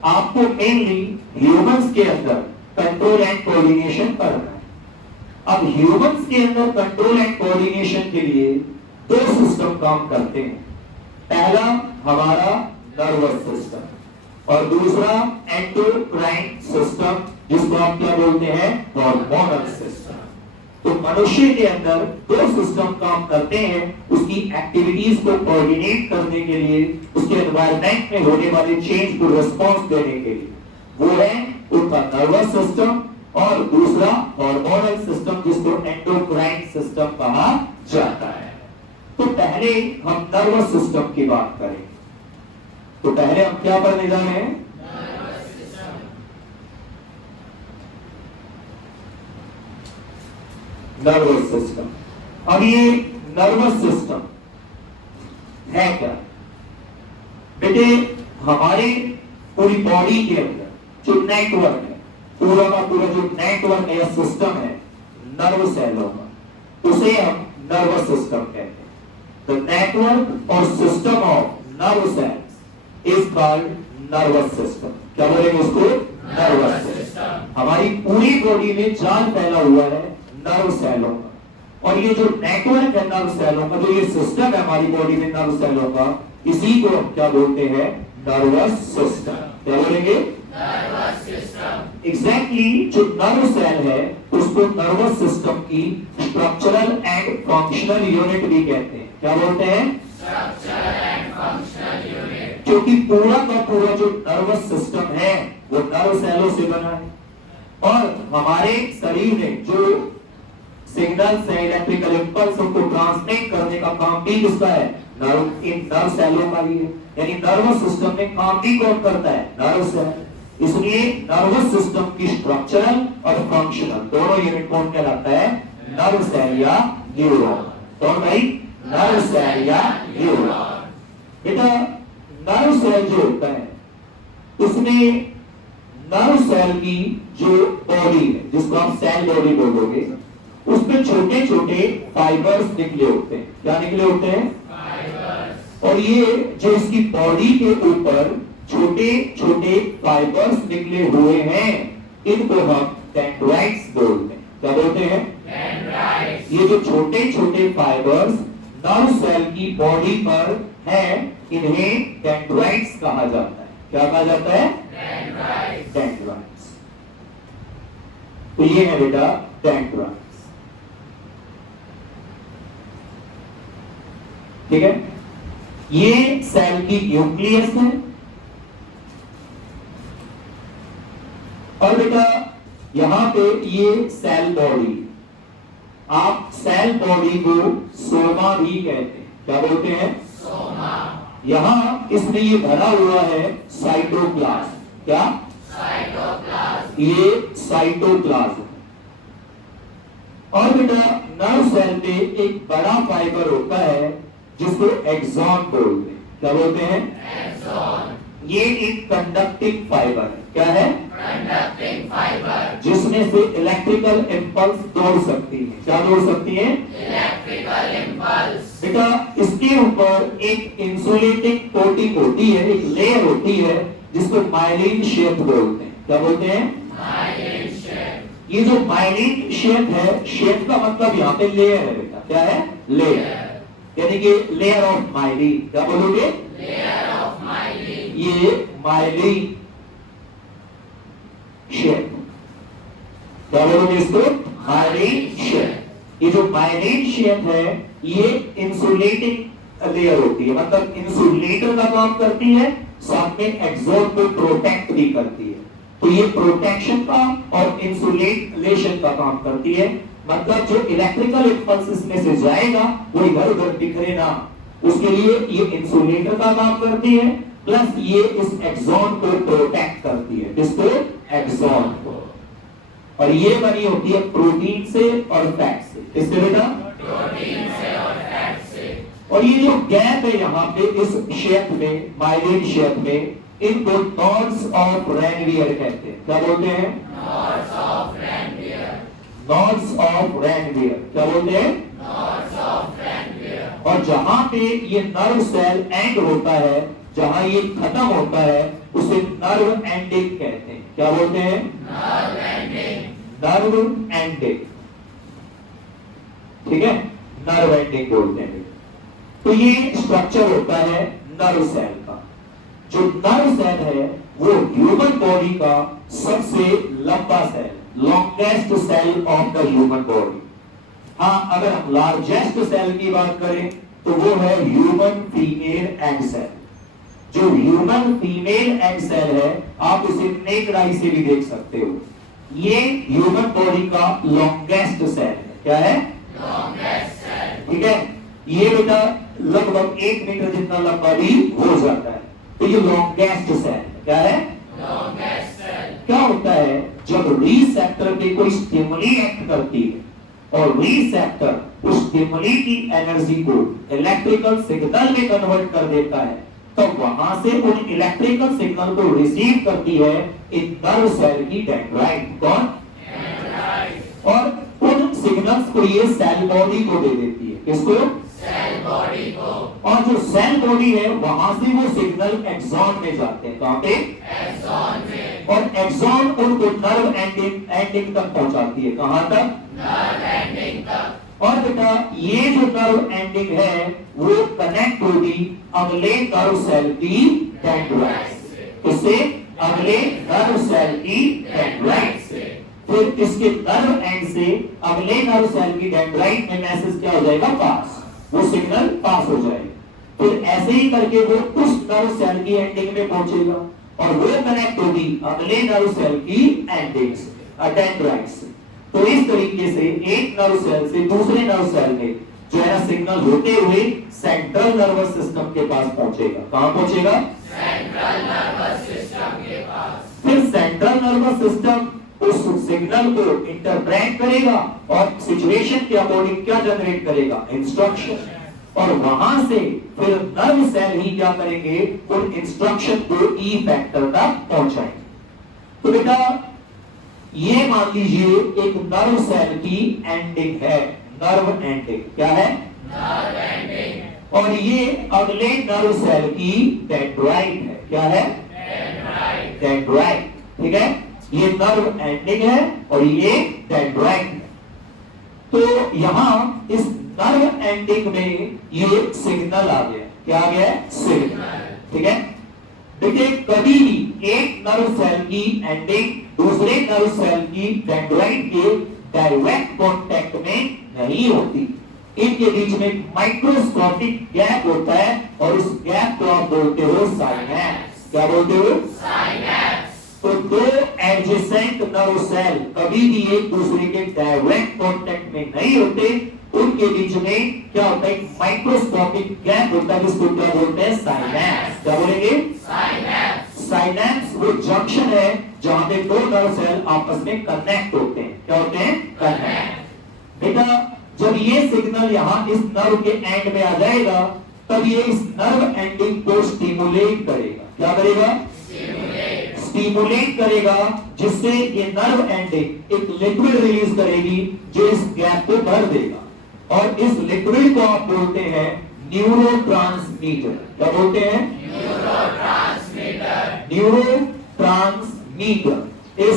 आपको mainly humans के अंदर कंट्रोल एंड कोऑर्डिनेशन करना है। अब ह्यूमंस के अंदर कंट्रोल एंड कोऑर्डिनेशन के लिए दो सिस्टम काम करते हैं। पहला हमारा नर्वस सिस्टम और दूसरा एंडोक्राइन सिस्टम, जिसको आप क्या बोलते हैं, हार्मोनल सिस्टम। तो मनुष्य के अंदर दो सिस्टम काम करते हैं उसकी एक्टिविटीज को कोऑर्डिनेट करने के लिए, उसके एनवायरनमेंट में होने वाले चेंज को रिस्पॉन्स देने के लिए। वो है उनका नर्वस सिस्टम और दूसरा हार्मोनल सिस्टम, जिसको एंडोक्राइन सिस्टम कहा जाता है। तो पहले हम नर्वस सिस्टम की बात करें। तो पहले हम क्या पढ़ने जा रहे हैं? Nervous system. अब ये नर्वस सिस्टम है क्या बेटे? हमारे पूरी बॉडी के अंदर जो नेटवर्क है, पूरा का पूरा जो नेटवर्क है या सिस्टम है नर्व सेलों का, उसे हम नर्वस सिस्टम कहते हैं। द नेटवर्क और system of nerve cells is called nervous system. क्या बोलेंगे उसको? Nervous system. हमारी पूरी बॉडी में जाल फैला हुआ है नर्व सेलों का, और ये जो नेटवर्क है नर्व सेलों का, जो ये सिस्टम है हमारी बॉडी में नर्व सेलों का, इसी को हम क्या बोलते हैं? Nervous system. क्या बोलेंगे? Nervous system. एग्जैक्टली जो नर्व सेल है उसको नर्वस सिस्टम की स्ट्रक्चरल एंड फंक्शनल यूनिट भी कहते हैं। क्या बोलते हैं? Structural and functional unit. क्योंकि पूरा का पूरा जो नर्वस सिस्टम है वो नर्व सेलों से बना है, और हमारे शरीर में जो सिग्नल्स है, इलेक्ट्रिकल इंपल्स को ट्रांसमिट करने का काम भी किसका है? इन नर्व सेलों का ही है। यानी नर्वस सिस्टम में काम भी कौन करता है? Nerve cell. इसलिए नर्वस सिस्टम की स्ट्रक्चरल और फंक्शनल दोनों यूनिट कौन कहलाता है? नर्व सेल या न्यूरॉन। कौन भाई? नर्व सेल या न्यूरॉन। बेटा नर्व सेल जो होता है उसमें नर्व सेल की जो बॉडी है, जिसको आप सेल बॉडी बोलोगे, उसमें छोटे छोटे फाइबर्स निकले होते हैं। क्या निकले होते हैं? फाइबर्स। और ये जो इसकी बॉडी के ऊपर छोटे छोटे फाइबर्स निकले हुए हैं, इनको हम डेंड्राइट्स बोलते हैं। क्या बोलते हैं? डेंड्राइट्स। ये जो छोटे छोटे फाइबर्स नर्व सेल की बॉडी पर हैं, इन्हें डेंड्राइट्स कहा जाता है। क्या कहा जाता है? डेंड्राइट्स। डेंड्राइट्स। तो ये है बेटा डेंड्राइट्स। ठीक है, ये सेल की न्यूक्लियस है। और बेटा यहां पे ये सेल बॉडी, आप सेल बॉडी को सोमा भी कहते हैं। क्या बोलते हैं? सोमा। यहां इसमें ये भरा हुआ है साइटोप्लाज्म। क्या? साइटोप्लाज्म। ये साइटोप्लाज्म। और बेटा नर्व सेल पे एक बड़ा फाइबर होता है जिसको एक्सॉन बोलते हैं। क्या बोलते हैं? एक्सॉन। ये एक कंडक्टिंग फाइबर है। क्या है? कंडक्टिंग फाइबर, जिसमें से इलेक्ट्रिकल इंपल्स दौड़ सकती है। क्या दौड़ सकती है? Electrical impulse. बेटा इसके ऊपर एक इंसुलेटिंग कोटिंग होती है, एक लेयर होती है, जिसको माइलिन शेप बोलते हैं। क्या बोलते हैं? Myelin shape. ये जो माइलिन शेप है, शेप का मतलब यहाँ पे लेयर है बेटा। क्या है? लेयर। यानी कि लेयर ऑफ माइलिन। क्या बोलोगे? Layer of myelin. ये माइलिन शेप। क्या बोलोगे इसको? Myelin shape. ये जो माइलिन शेप है ये इंसुलेटिंग लेयर होती है, मतलब इंसुलेटर का काम करती है, साथ में एक्सोन को प्रोटेक्ट भी करती है। तो ये प्रोटेक्शन का और इंसुलेशन का काम करती है, मतलब जो इलेक्ट्रिकल इंपल्स में से जाएगा वो इधर उधर बिखरे ना, उसके लिए ये इंसुलेटर का काम करती है, प्लस ये इस एक्सॉन को प्रोटेक्ट करती है। किसको? एक्सॉन को। और ये बनी होती है प्रोटीन से और फैट से। किससे बेटा? प्रोटीन से और फैट से। और ये जो गैप है यहाँ पे इस शेप में, माइलिन शेप में, इनको नॉड्स ऑफ रैनवियर कहते हैं। क्या बोलते हैं? Nodes of Ranvier. Nodes of Ranvier. क्या बोलते हैं? Nodes of Ranvier. और जहां पे ये नर्व सेल एंड होता है, जहां ये खत्म होता है, उसे नर्व एंडिंग कहते हैं। क्या बोलते हैं? Nerve ending. नर्व एंडिंग, ठीक है, नर्व एंडिंग बोलते हैं। तो ये स्ट्रक्चर होता है नर्व सेल का। जो नर्व सेल है वो ह्यूमन बॉडी का सबसे लंबा cell, longest cell of the human body. हाँ, अगर हम लार्जेस्ट सेल की बात करें तो वो है ह्यूमन फीमेल एंड सेल। जो ह्यूमन फीमेल एंड सेल है, आप उसे नेक्ड आई से भी देख सकते हो। ये ह्यूमन बॉडी का लॉन्गेस्ट सेल है। क्या है? लॉन्गेस्ट सेल, ठीक है। ये बेटा लगभग 1 मीटर जितना लंबा भी हो जाता है। तो ये लॉन्गेस्ट सेल क्या है? Longest cell. क्या होता है, जब रिसेप्टर पे कोई स्टिमुली एक्ट करती है और रिसेप्टर उस स्टिमुली की एनर्जी को इलेक्ट्रिकल सिग्नल में कन्वर्ट कर देता है, तो वहां से उन इलेक्ट्रिकल सिग्नल को रिसीव करती है एक नर्व सेल की डेंड्राइट। कौन? डेंड्राइट। और उन सिग्नल्स को ये सेल बॉडी को दे देती है। किसको? सेल बॉडी को। और जो सेल बॉडी है वहां से वो सिग्नल एक्सॉन में जाते हैं। कहां पे? एक्सॉन में। और एक्सॉन उनको नर्व एंडिंग तक पहुंचाती है। कहां तक? नर्व एंडिंग तक। और बेटा ये जो नर्व एंडिंग है वो कनेक्ट होगी अगले नर्व सेल की डेंड्राइट से। किससे? अगले नर्व सेल की डेंड्राइट से। फिर इसके नर्व एंड से अगले नर्व सेल की डेंड्राइट में मैसेज क्या हो जाएगा? पास। वो सिग्नल पास हो जाएगा। फिर ऐसे ही करके वो उस नर्व सेल की एंडिंग में पहुंचेगा और वो कनेक्ट होगी अगले नर्व सेल की एंडिंग से, डेंड्राइट से। तो इस तरीके से एक नर्व सेल से दूसरे नर्व सेल में जो है ना सिग्नल होते हुए सेंट्रल नर्वस सिस्टम के पास पहुंचेगा। कहां पहुंचेगा? सेंट्रल नर्वस सिस्टम के पास। फिर सेंट्रल नर्वस सिस्टम उस सिग्नल को इंटरप्रेट करेगा और सिचुएशन के अकॉर्डिंग क्या जनरेट करेगा? इंस्ट्रक्शन। और वहां से फिर नर्व सेल ही क्या करेंगे? उन इंस्ट्रक्शन को ई फैक्टर तक पहुंचाएंगे। तो बेटा ये मान लीजिए एक नर्व सेल की एंडिंग है, नर्व एंडिंग। क्या है? Nerve ending. और ये अगले नर्व सेल की डेंड्राइट है। क्या है? डेंड्राइट। डेंड्राइट, ठीक है। ये नर्व एंडिंग है और ये डेंड्राइट है। तो यहां इस नर्व एंडिंग में ये सिग्नल आ गया। क्या आ गया? सिग्नल, ठीक है। देखिए कभी भी एक नर्व सेल की एंडिंग दूसरे नर्व सेल की डेंड्राइट के डायरेक्ट कांटेक्ट में नहीं होती। इनके बीच में माइक्रोस्कोपिक गैप होता है और उस गैप को आप बोलते हो साइनैप्स। क्या बोलते हो? साइनैप्स। तो दो एडजेसेंट नर्व सेल कभी भी एक दूसरे के डायरेक्ट कांटेक्ट में नहीं होते। उनके बीच में क्या होता है? माइक्रोस्कोपिक गैप होता है जिसको क्या बोलते हैं? साइनैप्स। क्या बोलेंगे? साइनैप्स। साइनैप्स वो जंक्शन है जहां पे दो नर्व सेल आपस में कनेक्ट होते हैं। क्या होते हैं? कनेक्ट। बेटा जब ये सिग्नल यहां इस नर्व के एंड में आ जाएगा तब ये इस नर्व एंडिंग को स्टिमुलेट करेगा। क्या करेगा? स्टिमुलेट करेगा, जिससे ये नर्व एंडिंग एक लिक्विड रिलीज करेगी जो इस गैप को भर देगा। और इस लिक्विड को आप बोलते हैं न्यूरोट्रांसमीटर। क्या बोलते हैं? न्यूरोट्रांसमीटर। न्यूरोट्रांसमीटर। इस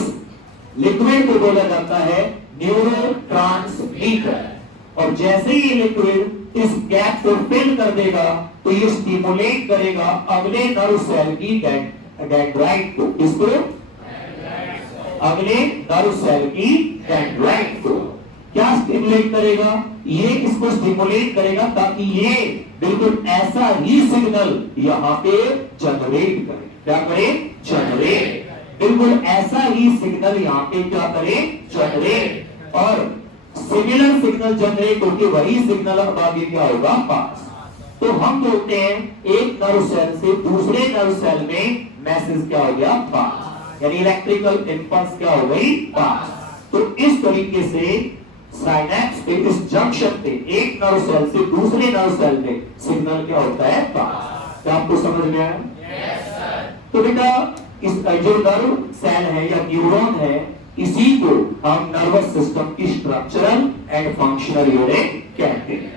लिक्विड को बोला जाता है न्यूरोट्रांसमीटर। और जैसे ही ये लिक्विड इस गैप को फिल कर देगा तो ये स्टिमुलेट करेगा अगले नर्व सेल की डेंड्राइट को। किसको? अगले नर्व सेल की डेंड्राइट को। क्या स्टिमुलेट करेगा? ये इसको स्टिमुलेट करेगा ताकि ये बिल्कुल ऐसा ही सिग्नल यहां पे जनरेट करे। क्या करे? जनरेट। बिल्कुल ऐसा ही सिग्नल यहां पे क्या करे? जनरेट। और सिमिलर सिग्नल जनरेट होकर वही सिग्नल अब आगे क्या होगा? पास। तो हम बोलते हैं एक नर्व सेल से दूसरे नर्व सेल में मैसेज क्या हो गया? पास। यानी इलेक्ट्रिकल इंपल्स क्या हो गई? पास। तो इस तरीके से साइनैप्स पे, इस जंक्शन पे एक नर्व सेल से दूसरे नर्व सेल में सिग्नल क्या होता है? पास। क्या आपको समझ में आया? Yes sir. तो बेटा इस जो नर्व सेल है या न्यूरॉन है, इसी को हम नर्वस सिस्टम की स्ट्रक्चरल एंड फंक्शनल यूनिट कहते हैं।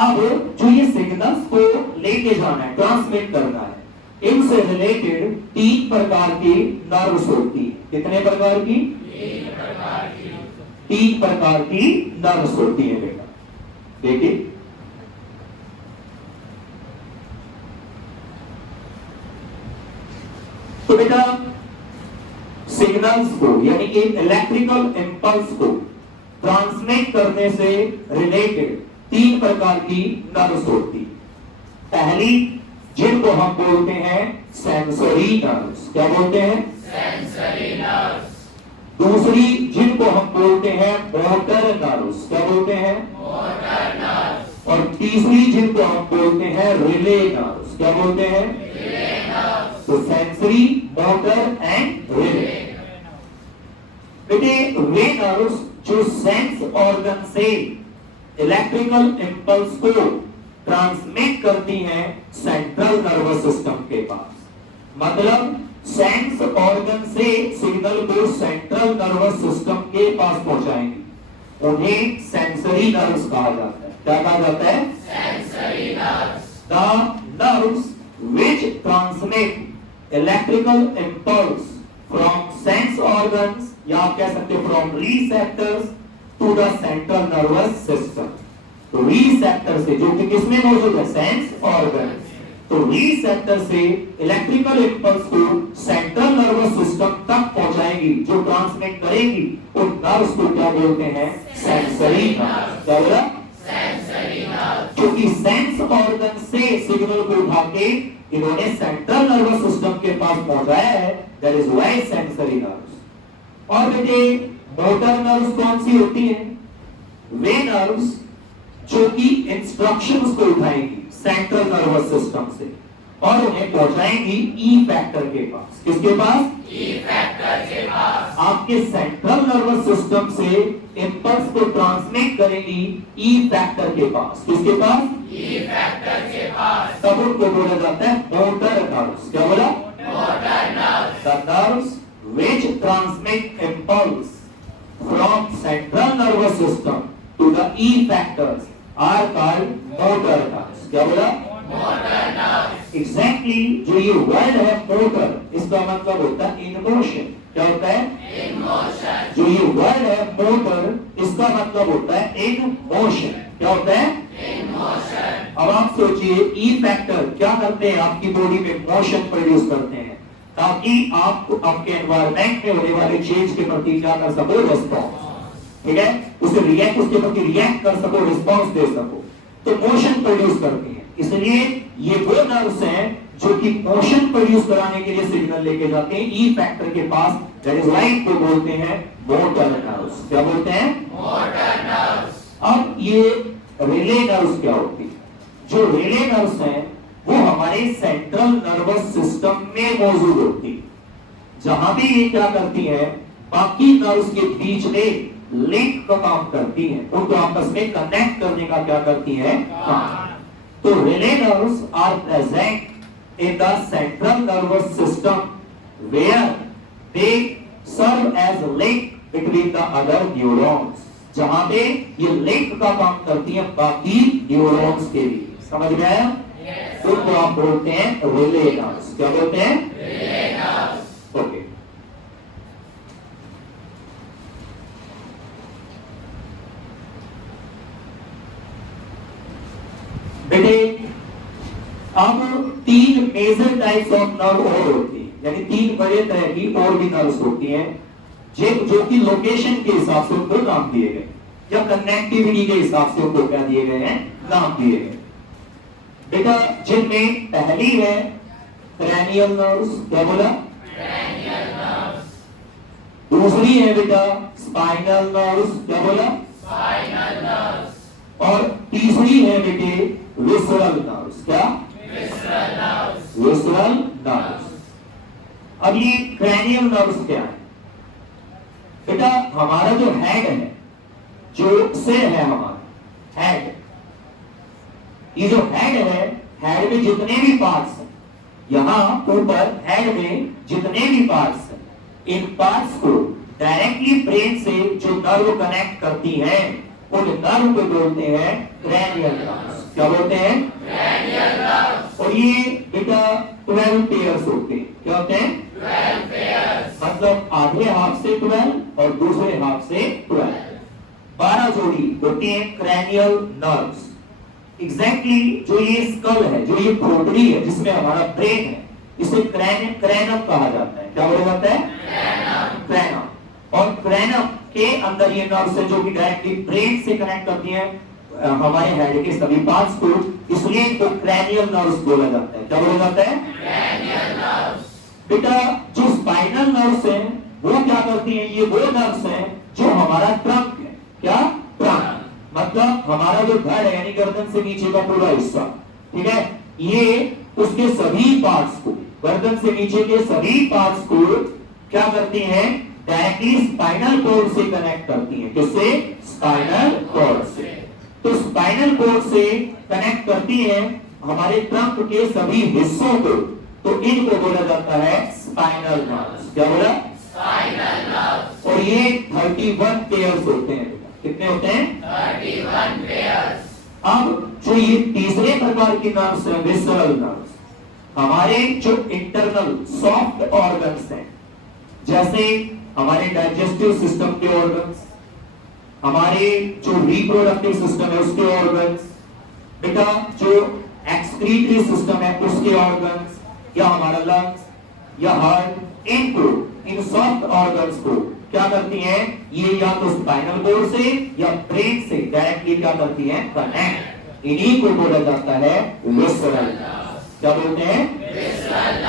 अब जो ये सिग्नल्स को लेके जाना है, ट्रांसमिट करना है, इनसे रिलेटेड 3 प्रकार की नर्व्स होती है। कितने प्रकार की? 3 प्रकार की नर्व्स होती है बेटा। देखिए तो बेटा सिग्नल्स को यानी कि इलेक्ट्रिकल इंपल्स को ट्रांसमिट करने से रिलेटेड 3 प्रकार की नर्व्स होती। पहली जिनको हम बोलते हैं सेंसरी नर्व्स। क्या बोलते हैं? Sensory nerves. दूसरी जिनको हम बोलते हैं मोटर नर्व्स। क्या बोलते हैं? Motor nerves. और तीसरी जिनको हम बोलते हैं रिले नर्व्स। क्या बोलते हैं? Relay nerves. तो सेंसरी, मोटर एंड रिले। बेटे वे नर्व्स जो सेंस ऑर्गन से इलेक्ट्रिकल इंपल्स को ट्रांसमिट करती हैं सेंट्रल नर्वस सिस्टम के पास। मतलब सेंस ऑर्गन से सिग्नल को सेंट्रल नर्वस सिस्टम के पास पहुंचाएंगे, उन्हें सेंसरी नर्व्स कहा जाता है। क्या कहा जाता है? Sensory nerves. The nerves which transmit electrical impulse from sense organs या आप कह सकते हो from receptors to the central nervous system। तो रिसेप्टर से जो कि किसमें मौजूद है? Sense organ. तो रिसेप्टर से इलेक्ट्रिकल इंपल्स को सेंट्रल नर्वस सिस्टम तक पहुंचाएगी, जो ट्रांसमिट करेगी उन नर्व्स को क्या बोलते हैं? Sensory nerves. क्या बोला? Sensory nerves. क्योंकि सेंस ऑर्गन से सिग्नल को उठा के इन्होंने सेंट्रल नर्वस सिस्टम के पास पहुंचाया है, that is why sensory nerves. और बेटे मोटर नर्व्स कौन सी होती हैं? वे नर्व्स जो कि इंस्ट्रक्शंस को उठाएंगी सेंट्रल नर्वस सिस्टम से और उन्हें पहुंचाएंगी ई फैक्टर के पास। किसके पास? ई फैक्टर के पास। आपके सेंट्रल नर्वस सिस्टम से इंपल्स को ट्रांसमिट करेंगी ई फैक्टर के पास। किसके पास? ई फैक्टर के पास। तब उनको बोला जाता है मोटर नर्व्स। क्या बोला? Motor nerves. The nerves which transmit impulse from central nervous system to the E factors are called motor nerves। क्या बोला? Motor nerves. एग्जैक्टली जो ये वर्ड है मोटर, इसका मतलब होता है इन मोशन। क्या होता है? In motion. जो ये वर्ड है मोटर, इसका मतलब होता है इन मोशन। क्या होता है? In motion. अब आप सोचिए ई फैक्टर क्या करते हैं? आपकी बॉडी में मोशन प्रोड्यूस करते हैं ताकि आप आपके एनवायरनमेंट में होने वाले चेंज के प्रति क्या कर सको? रिस्पॉन्स। ठीक है, उसे रिएक्ट, उसके प्रति रिएक्ट कर सको, रिस्पॉन्स दे सको। तो मोशन प्रोड्यूस करती है। इसलिए ये वो नर्व्स हैं जो कि मोशन प्रोड्यूस कराने के लिए सिग्नल लेके जाते हैं ई फैक्टर के पास। दैट इज व्हाई को बोलते हैं मोटर नर्व्स। क्या बोलते हैं? Motor nerves. अब ये रिले नर्व्स क्या होती है? जो रिले नर्व्स हैं वो हमारे सेंट्रल नर्वस सिस्टम में मौजूद होती है, जहां भी ये क्या करती हैं? बाकी नर्व्स के बीच में लिंक का काम करती हैं, उनको आपस में कनेक्ट करने का क्या करती हैं? काम। तो relay nerves are present in the central nervous system where they serve as link between the other neurons, जहां पे ये लिंक का काम करती हैं बाकी न्यूरॉन्स के लिए। समझ में आया? उनको आप बोलते हैं रिले नर्व्स। क्या बोलते हैं? Relay nerves. ओके, बेटे अब 3 मेजर टाइप्स ऑफ नर्व और होती है, यानी 3 बड़े तरह की और भी नर्व्स होती हैं जो कि लोकेशन के हिसाब से उनको नाम दिए गए या कनेक्टिविटी के हिसाब से उनको क्या दिए गए हैं? नाम दिए गए। बेटा जिनमें पहली है क्रैनियल नर्व्स। क्या बोला? Cranial nerves. दूसरी है बेटा स्पाइनल नर्व्स। क्या बोला? Spinal nerves. और तीसरी है बेटे विसरल नर्व्स। क्या? Visceral nerves. Visceral nerves. अब ये क्रैनियल नर्व्स क्या है? बेटा हमारा जो हेड है, जो सिर है हमारा हेड, ये जो हेड है, हेड में जितने भी पार्ट्स हैं, यहां ऊपर हेड में जितने भी पार्ट्स हैं, इन पार्ट्स को डायरेक्टली ब्रेन से जो नर्व कनेक्ट करती हैं, उन नर्व को बोलते हैं क्रैनियल नर्व्स। क्या बोलते हैं? cranial nerves। और ये बेटा 12 पेयर्स होते हैं। क्या होते हैं? 12 पेयर्स। मतलब आधे हाफ से 12 और दूसरे हाफ से 12, 12 जोड़ी होती है cranial nerves। एग्जैक्टली जो ये स्कल है, जो ये खोपड़ी है जिसमें हमारा ब्रेन है, इसे क्रैनम कहा जाता है। क्या बोला जाता है? क्रैनम। और क्रैनम के अंदर ये नर्व्स है जो कि डायरेक्टली ब्रेन से कनेक्ट करती है हमारे हेड के सभी पार्ट्स को, इसलिए इनको क्रैनियल नर्व्स बोला जाता है। क्या बोला जाता है? Cranial nerves. बेटा जो स्पाइनल नर्व्स हैं वो क्या करती हैं? ये वो नर्व्स हैं जो हमारा ट्रंक है। क्या? ट्रंक मतलब हमारा जो धड़ है यानी गर्दन से नीचे का पूरा हिस्सा, ठीक है, ये उसके सभी पार्ट्स को, गर्दन से नीचे के सभी पार्ट्स को क्या करती हैं? डायरेक्टली स्पाइनल कॉर्ड से कनेक्ट करती हैं। किससे? स्पाइनल कॉर्ड से। तो स्पाइनल कॉर्ड से कनेक्ट करती हैं हमारे ट्रंक के सभी हिस्सों को, तो इनको बोला जाता है स्पाइनल नर्व्स। क्या बोला? Spinal nerves. और ये 31 पेयर्स होते हैं। कितने होते हैं? 31 पेयर्स। अब जो ये तीसरे प्रकार की नर्व्स है विसरल नर्व्स, हमारे जो इंटरनल सॉफ्ट ऑर्गन्स हैं, जैसे हमारे डाइजेस्टिव सिस्टम के ऑर्गन्स, हमारे जो रिप्रोडक्टिव सिस्टम है उसके ऑर्गन्स, बेटा जो एक्सक्रीटरी सिस्टम है उसके ऑर्गन्स, या हमारा लंग्स या हार्ट, इनको, इन सॉफ्ट ऑर्गन्स को क्या करती हैं? ये या तो स्पाइनल कॉर्ड से या ब्रेन से डायरेक्टली क्या करती हैं? कनेक्ट। इन्हीं को बोला जाता है विसरल। क्या बोलते हैं? विसरल।